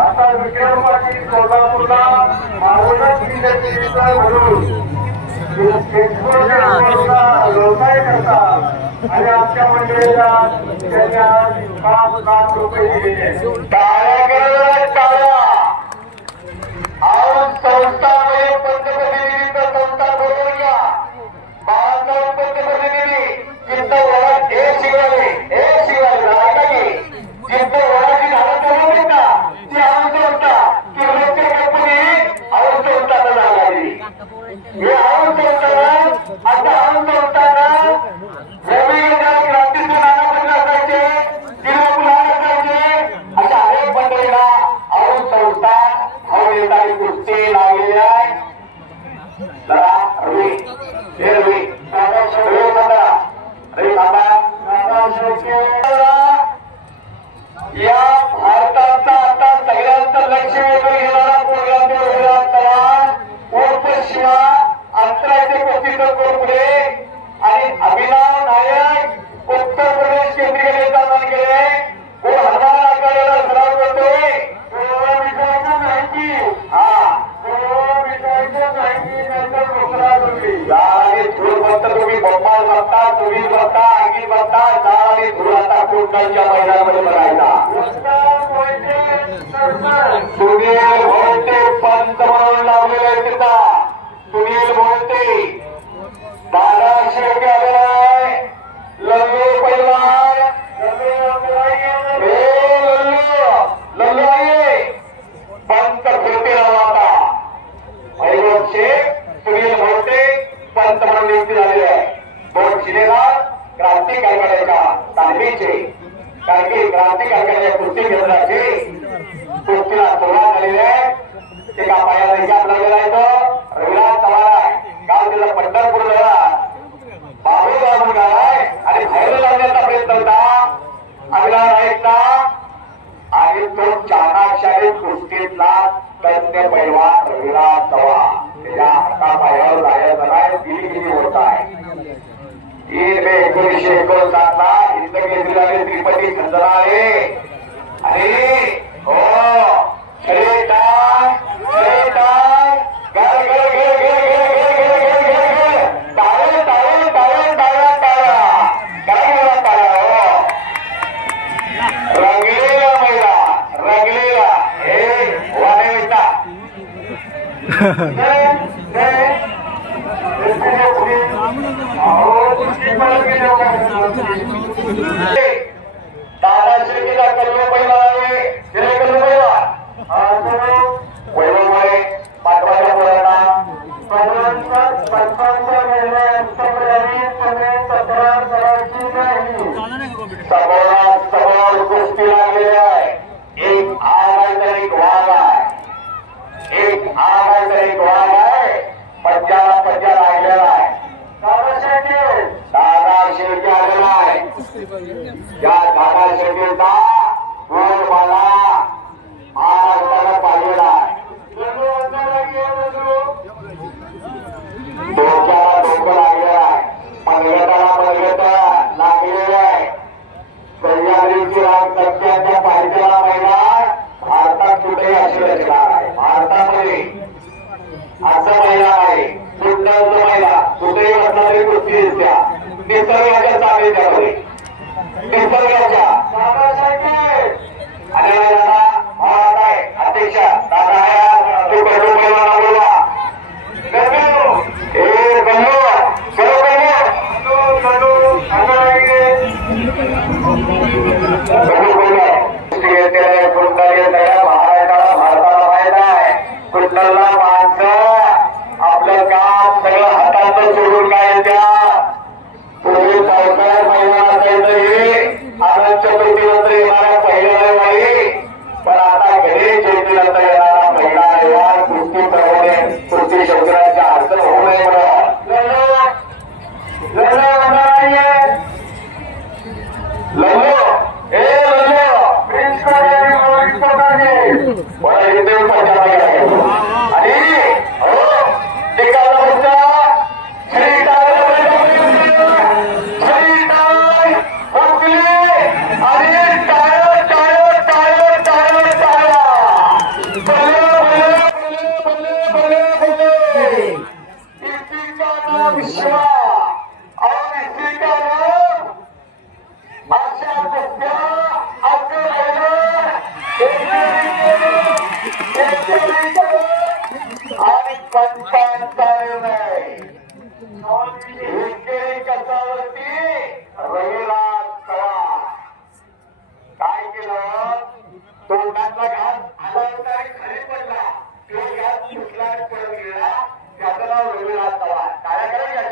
आता विक्रम पाटील कोल्हापूरला मावळत जिल्ह्याचे म्हणून व्यवसाय करतात आणि आमच्या मंडळीला त्यांना 5 लाख रुपये दिलेले संस्थामध्ये पंतप्रतिनिधींचा संस्था बोलवून घ्या बाळासाहेब पंतप्रतिनिधी जिथं वरात हे शिवाले ऐका की जिथं वराची झाडं तोडून ना ती आवश्यकता की रोजच्या कंपनी आवश्यकता झाली हे आवश्यकता आता आवश्यकता रविवार क्रांतीचे नानापत्र असायचे तिरुपती असायचे अशा अनेक मंडळीला संस्था हवेदारी कुस्ती लागलेली आहे या भारताचा आता सगळ्यांचं लक्ष वेधून घेणारा प्रोग्राम शिवा अंतराचे प्रसिद्ध पुढे आणि अभिनव नायक उत्तर प्रदेश केंद्रीय नेता बन गेले वो 1000 आकड्याला सराव करतोय तुम्ही बप्पा बघता तुम्ही बघता अंगी बघता आणि धुळाचा कोटच्या मैदानामध्ये बघायचा सुनील मोहिते पंत म्हणून लावलेला आहे तिथं सुनील मोहिते दादा शेळके आलेला आहे लल्लू पैलवान लल्लू आहे पंत फिरते नावाचा भैरव शेख सुनील मोहिते पंत म्हणून नियुक्ती झालेली आहे 2 शिलेदार क्रांती कारखान्याच्या तालमीचे कारण की क्रांती कारखान्याच्या कुस्ती केंद्राचे कुस्तीला सुरुवात झालेली आहे एका पायाला हिजाब लागलेला आहे तो रविराज चव्हाण आहे गाव तिला पंढरपूर बाबू गाव गाव आहे आणि बाहेर लावण्याचा प्रयत्न होता अभिनव नाईकचा आणि तो चाणाक्षारी कुस्तीतला तज्ञ पैलवान रविराज चव्हाण त्याच्या हाता पायावर जायचं नाही दिली होत आहे 1959 ला हिंद केसरीला त्रिपती खंजराळे आणि हो रंगलेला हे वाणे दादा शेळकेचा कल्लू पैलवान कल्लू पैलवान वैभवमुळे पाठवायच्या मुलांना समोर कुस्ती लागलेली आहे एक आग आहे तर एक वाघ आहे एक आग आहे तर एक वाघ आहे पंजाला पंजा लागलेला आहे दादा शेळके आलेला आहे या दादा शेळकेचा गोड मला महाराष्ट्राला पाहिलेला आहे डोक्याला डोकं लागलेलं आहे मनगटाला मनगट लागलेलं आहे सह्याद्रीची राग सत्याच्या पाहिजेला मैदान भारतात कुठेही अशी रचणार आहे भारतामध्ये असं मैदान आहे कुंडाचं मैदान कुठेही असला तरी कुस्ती दिसत्या निसर्गाच्या सानिध्यामध्ये निसर्गाच्या आणि दादा महाराज आहे अध्यक्ष दादा आहे तो कल्लू पैलवान बोलवा भारताला माहित आहे कुंडलला माणसं आपलं काम सगळं हातातून सोडून काय येत्या पूर्वी पावसाळ्यात मैदान असायचं हे आनंद चतुर्थीनंतर येणाऱ्या पहिल्या रविवारी पण आता घरी चैतीनंतर येणारा पहिला रविवार कुस्ती प्रमाणे कुस्ती शंकराच्या अडचण होऊ नये पंचांचा निर्णय एकेरी कसावरती रविराज चव्हाण काय केलं तोंडातला घास आला आणि खाली पडला तो घास सुटला परत गेला त्याचं नाव रविराज चव्हाण काय करा